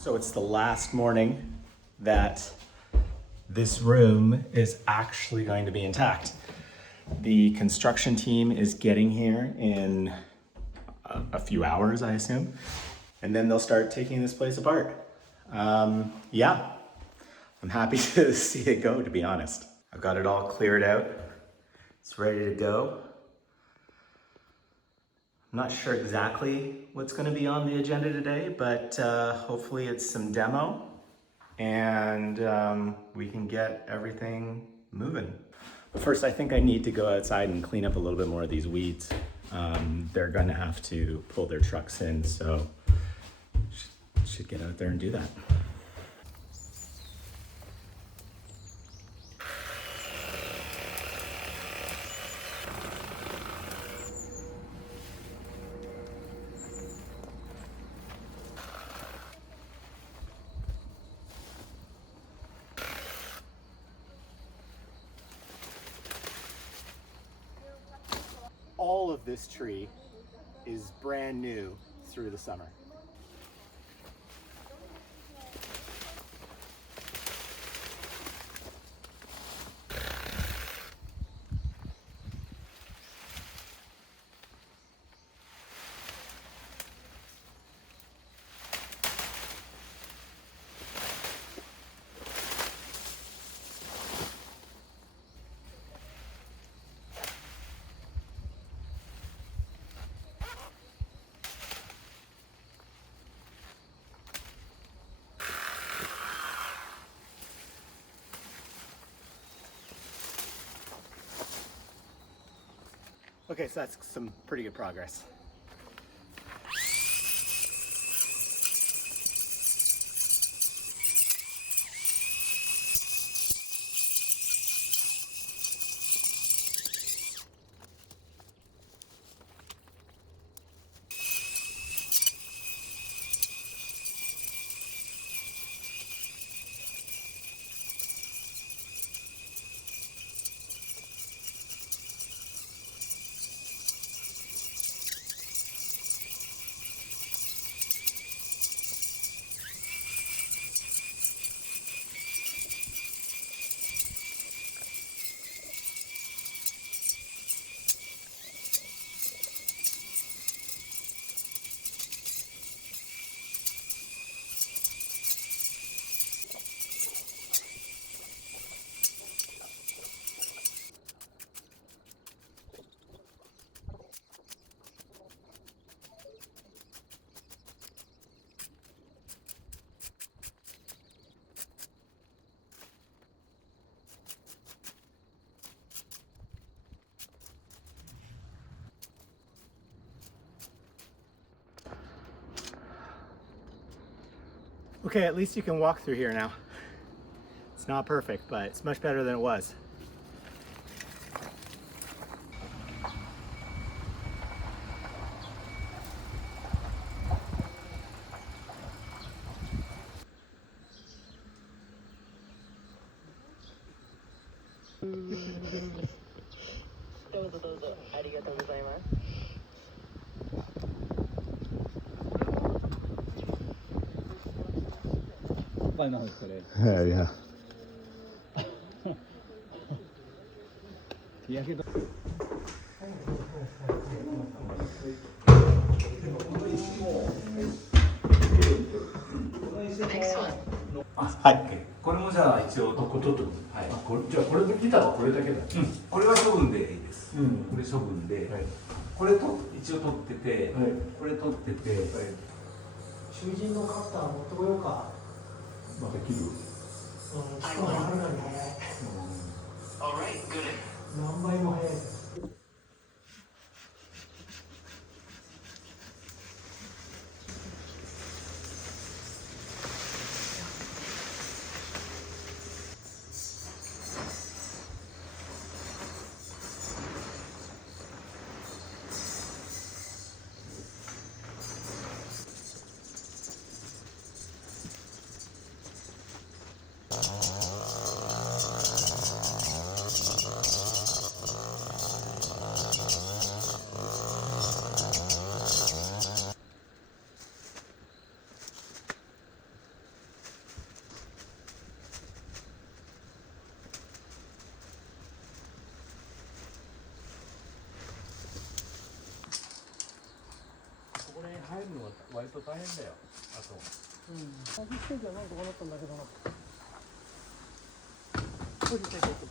So it's the last morning that this room is actually going to be intact. The construction team is getting here in a few hours, I assume, and then they'll start taking this place apart. Yeah, I'm happy to see it go, to be honest. I've got it all cleared out. It's ready to go. I'm not sure exactly what's going to be on the agenda today, but hopefully it's some demo and we can get everything moving. But first, I think I need to go outside and clean up a little bit more of these weeds. They're going to have to pull their trucks in, so should get out there and do that. All of this tree is brand new through the summer. Okay, so that's some pretty good progress. Okay, at least you can walk through here now. It's not perfect, but it's much better than it was. Yeah. 日焼け止め。はい。これもじゃあ一応取っとく。はい。じゃあこれギターはこれだけだ。これは処分でいいです。これ処分で。これと一応取ってて、これ取ってて。囚人のカッター持ってこようか。また切る。しかも春なに早い。何倍も早いです。入るのは割と大変だよ。あとうん。30センチはなんとかなったんだけどな。降りたけど。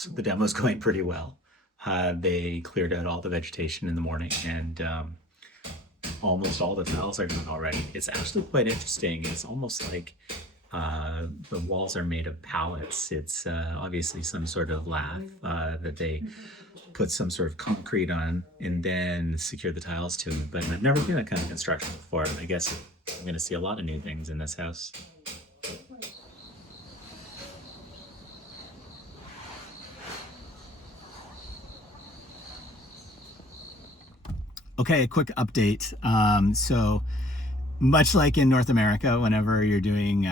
So the demo's going pretty well. They cleared out all the vegetation in the morning, and almost all the tiles are done already. It's actually quite interesting. It's almost like the walls are made of pallets. It's obviously some sort of lath that they put some sort of concrete on and then secure the tiles to it. But I've never seen that kind of construction before. I guess I'm going to see a lot of new things in this house. Okay, a quick update. So much like in North America, whenever you're doing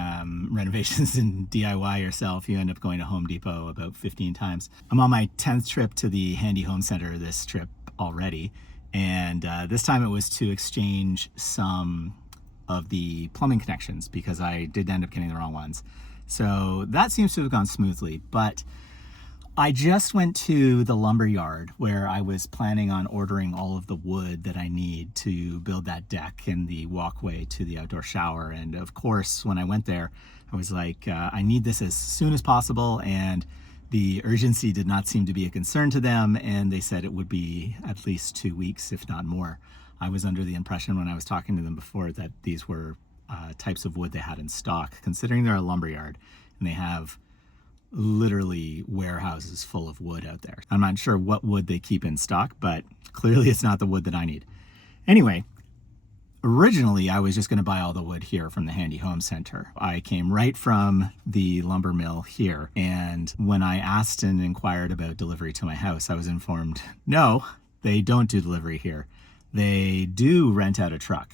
renovations and DIY yourself, you end up going to Home Depot about 15 times. I'm on my 10th trip to the Handy Home Center this trip already. And this time it was to exchange some of the plumbing connections because I did end up getting the wrong ones. So that seems to have gone smoothly, but I just went to the lumber yard where I was planning on ordering all of the wood that I need to build that deck and the walkway to the outdoor shower. And of course, when I went there, I was like, I need this as soon as possible. And the urgency did not seem to be a concern to them. And they said it would be at least 2 weeks, if not more. I was under the impression when I was talking to them before that these were types of wood they had in stock, considering they're a lumber yard and they have literally warehouses full of wood out there. I'm not sure what wood they keep in stock, but clearly it's not the wood that I need. Anyway, originally I was just going to buy all the wood here from the Handy Home Center. I came right from the lumber mill here, and when I asked and inquired about delivery to my house, I was informed, no, they don't do delivery here. They do rent out a truck.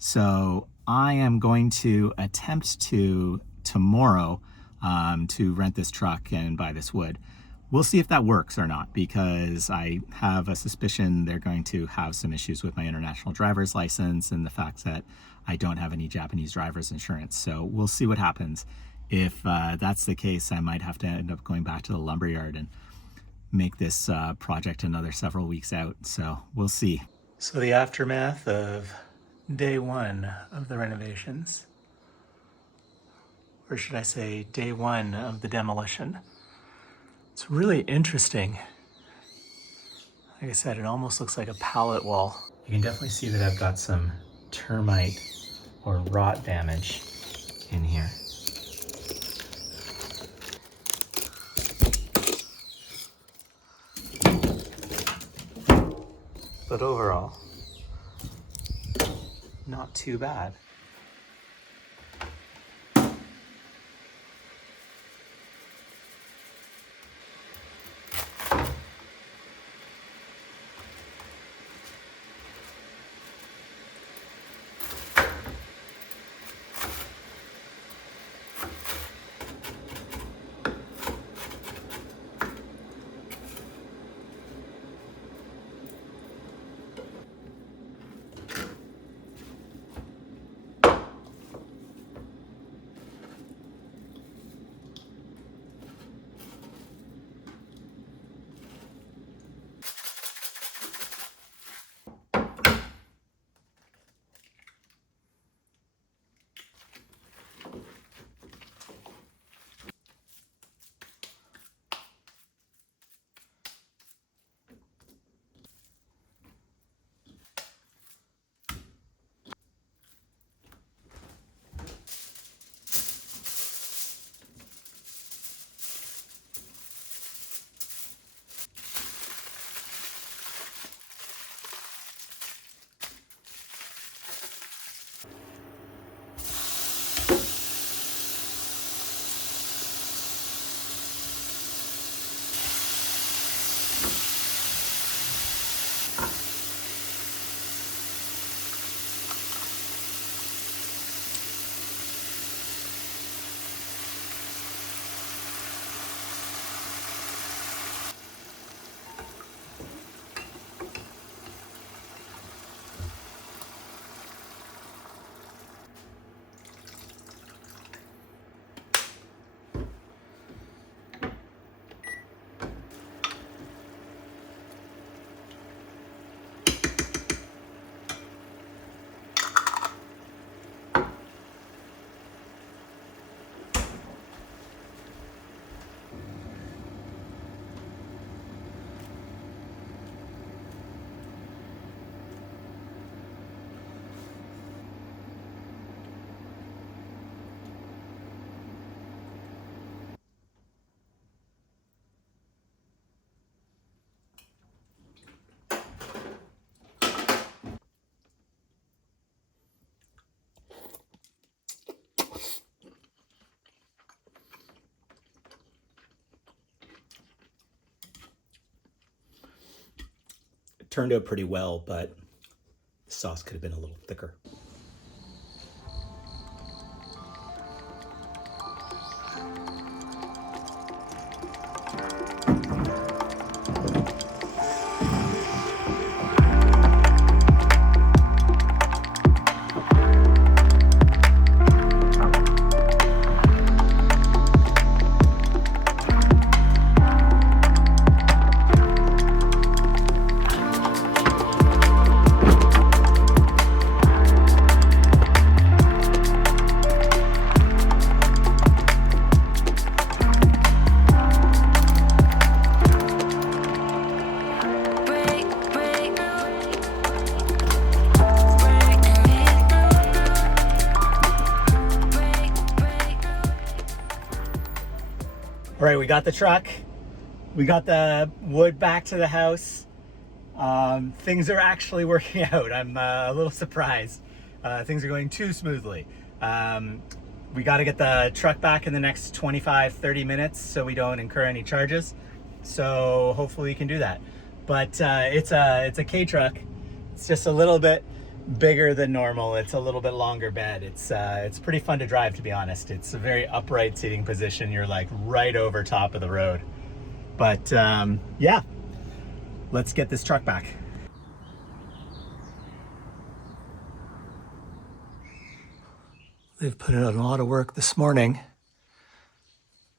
So I am going to attempt to tomorrow to rent this truck and buy this wood. We'll see if that works or not, because I have a suspicion they're going to have some issues with my international driver's license and the fact that I don't have any Japanese driver's insurance. So we'll see what happens. If that's the case, I might have to end up going back to the lumberyard and make this project another several weeks out. So we'll see. So the aftermath of day one of the renovations. Or should I say day one of the demolition. It's really interesting. Like I said, it almost looks like a pallet wall. You can definitely see that I've got some termite or rot damage in here. But overall, not too bad. turned out pretty well, but the sauce could have been a little thicker. All right, we got the truck. We got the wood back to the house. Things are actually working out. I'm a little surprised. Things are going too smoothly. We got to get the truck back in the next 25-30 minutes so we don't incur any charges. So hopefully we can do that. But it's a K truck. It's just a little bit bigger than normal. It's a little bit longer bed. It's pretty fun to drive, to be honest. It's a very upright seating position. You're like right over top of the road. But yeah, let's get this truck back. They've put in a lot of work this morning.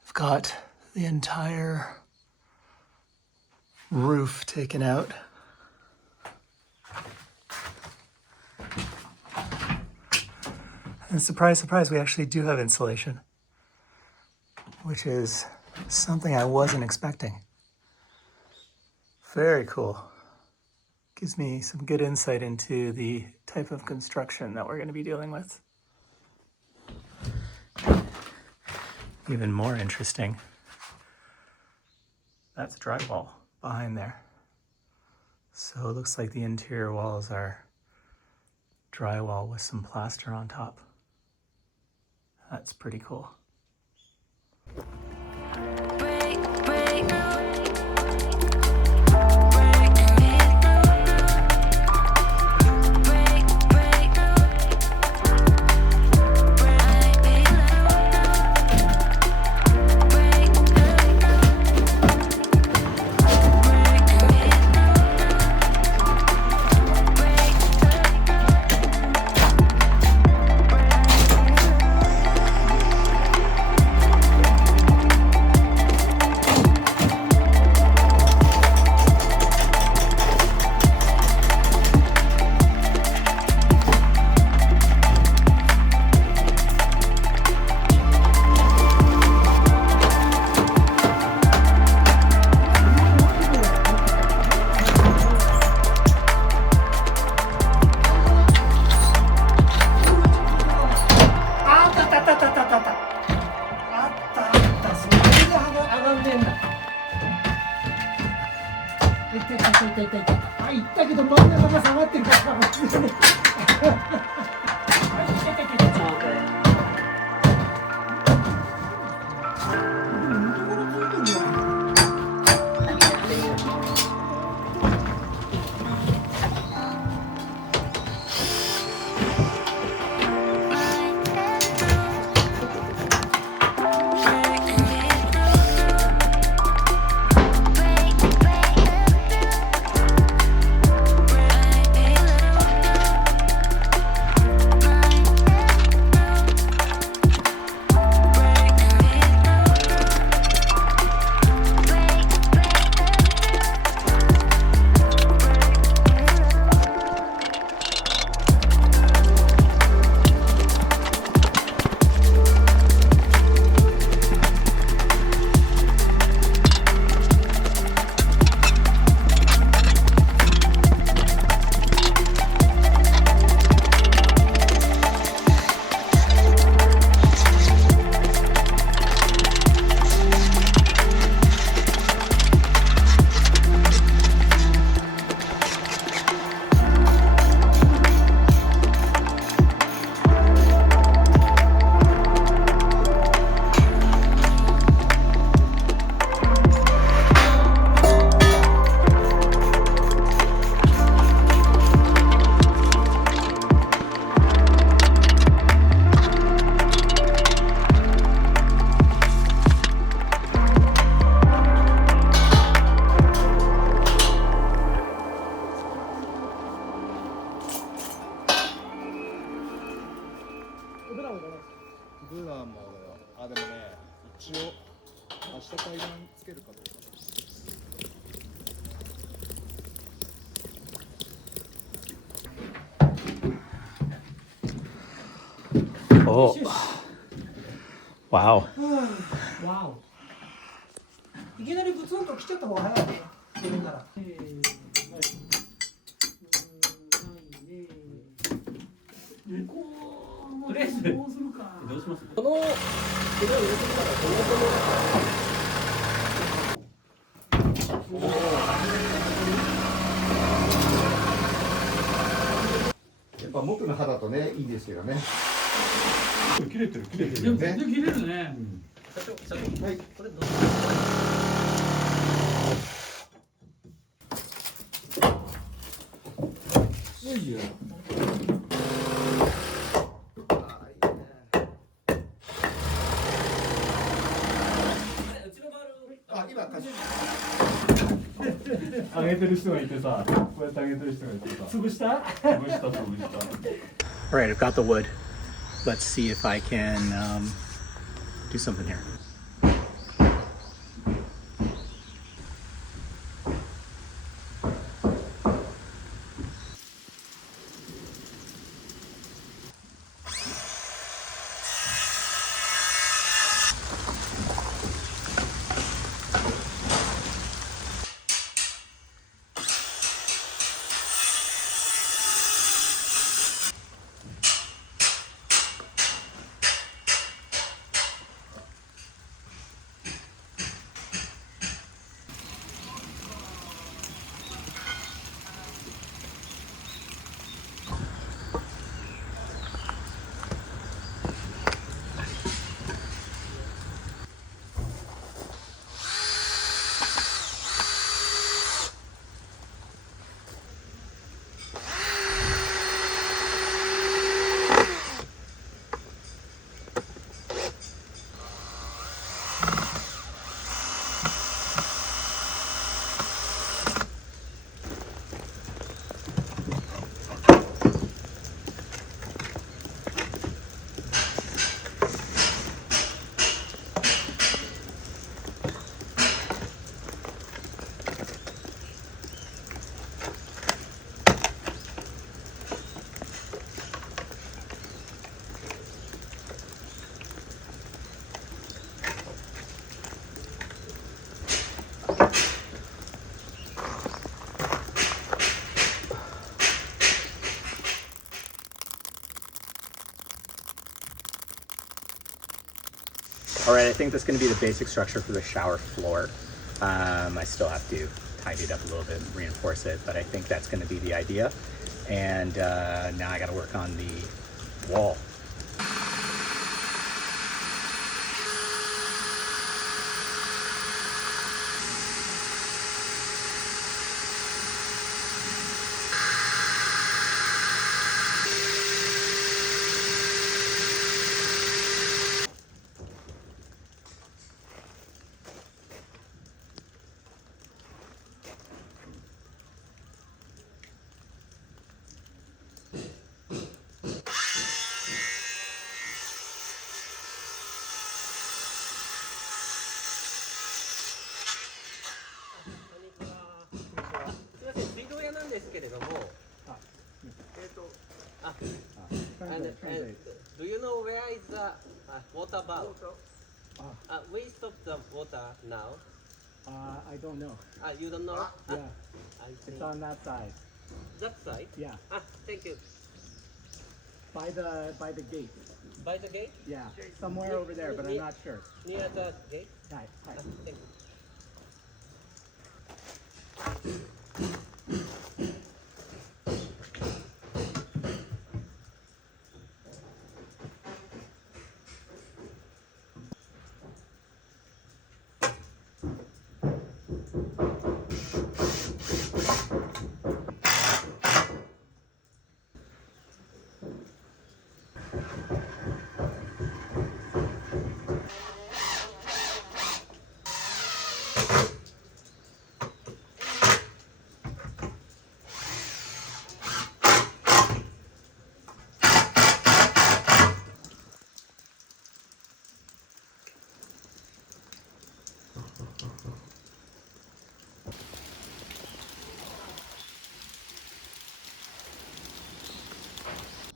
I've got the entire roof taken out. And surprise, surprise, we actually do have insulation, which is something I wasn't expecting. Very cool. Gives me some good insight into the type of construction that we're going to be dealing with. Even more interesting, that's drywall behind there. So it looks like the interior walls are drywall with some plaster on top. That's pretty cool. Oh. Wow. わお。いきなりブツンと来ちゃった方が早いね。自分なら。とりあえずどうするか。どうします？この入れてたらこのやっぱ木の肌とねいいですけどね。切れてるね。全然切れるね。はい。これどう？あ、今貸し。上げてる人がいてさ、こうやって上げてる人がいてさ、潰した？潰した。 All right, I've got the wood. Let's see if I can do something here. All right, I think that's going to be the basic structure for the shower floor. I still have to tidy it up a little bit and reinforce it, but I think that's going to be the idea. And now I got to work on the wall. Do you know where is the water valve? We stop the water now. I don't know. You don't know? Yeah, I see. it's on that side. That side? Yeah, Thank you. by the gate. By the gate? Yeah, somewhere over there, but I'm not sure. Near the gate? Hi, hi. Thank you.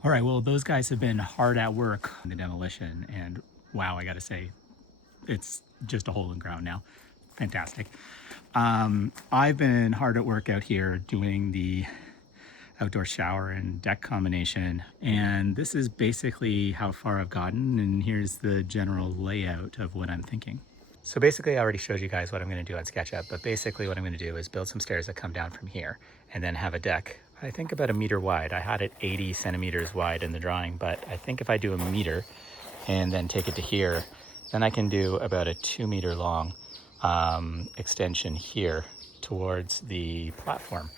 All right, well, those guys have been hard at work on the demolition, and wow, I gotta say, it's just a hole in the ground now. Fantastic. I've been hard at work out here doing the outdoor shower and deck combination, and this is basically how far I've gotten, and here's the general layout of what I'm thinking. So basically I already showed you guys what I'm going to do on SketchUp, but basically what I'm going to do is build some stairs that come down from here and then have a deck, I think about 1 meter wide. I had it 80 centimeters wide in the drawing, but I think if I do 1 meter and then take it to here, then I can do about a 2 meter long extension here towards the platform.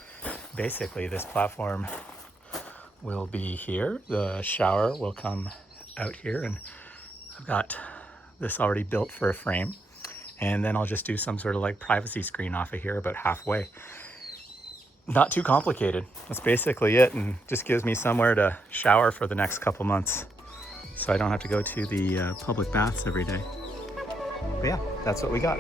Basically this platform will be here, the shower will come out here, and I've got this already built for a frame, and then I'll just do some sort of like privacy screen off of here about halfway. Not too complicated. That's basically it, and just gives me somewhere to shower for the next couple months so I don't have to go to the public baths every day. But yeah, that's what we got.